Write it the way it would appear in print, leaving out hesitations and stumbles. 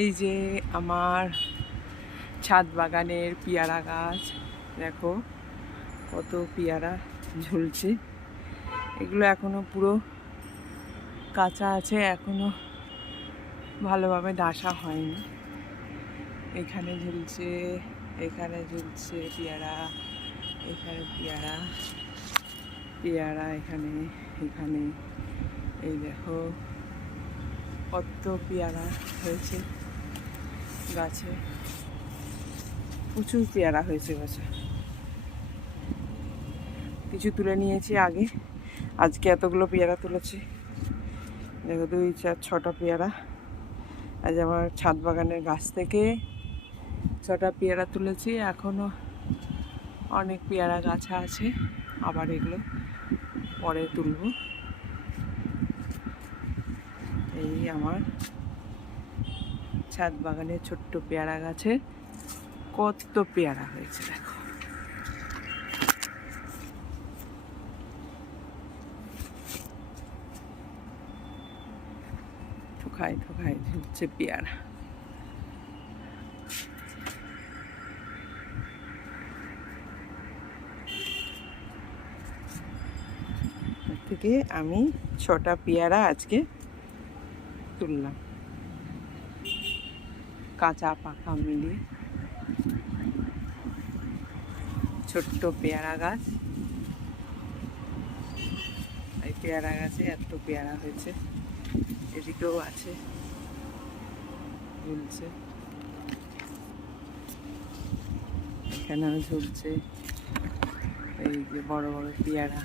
এই যে আমার ছাদ বাগানের পেয়ারা গাছ, দেখো কত পেয়ারা ঝুলছে। এগুলো এখনো পুরো কাঁচা আছে, এখনো ভালোভাবে ডাসা হয়নি। এখানে ঝুলছে, এখানে ঝুলছে পেয়ারা, এখানে পেয়ারা পেয়ারা, এখানে এখানে এই দেখো কত পেয়ারা হয়েছে গাছে, প্রচুর পেয়ারা হয়েছে গাছে। কিছু তুলে নিয়েছি আগে, আজকে এতগুলো পেয়ারা তুলেছি। দেখো 2, 4, 6টা পেয়ারা। আজ আমার ছাদ বাগানের গাছ থেকে 6টা পেয়ারা তুলেছি। এখনো অনেক পেয়ারা গাছ আছে, আবার এগুলো পরে তুলব। এই আমার ছাদ বাগানের ছোট্ট পেয়ারা গাছে কত পেয়ারা হয়েছে দেখো। থোকায় থোকায় ঝুলছে পেয়ারা। থেকে আমি 6টা পেয়ারা আজকে তুললাম, কাঁচা পাকা মিলিয়ে। ছোট্ট পেয়ারা গাছ, এই পেয়ারা গাছে এত পেয়ারা হয়েছে। এদিকেও আছে, ঝুলছে, এখানেও ঝুলছে। এই যে বড় বড় পেয়ারা।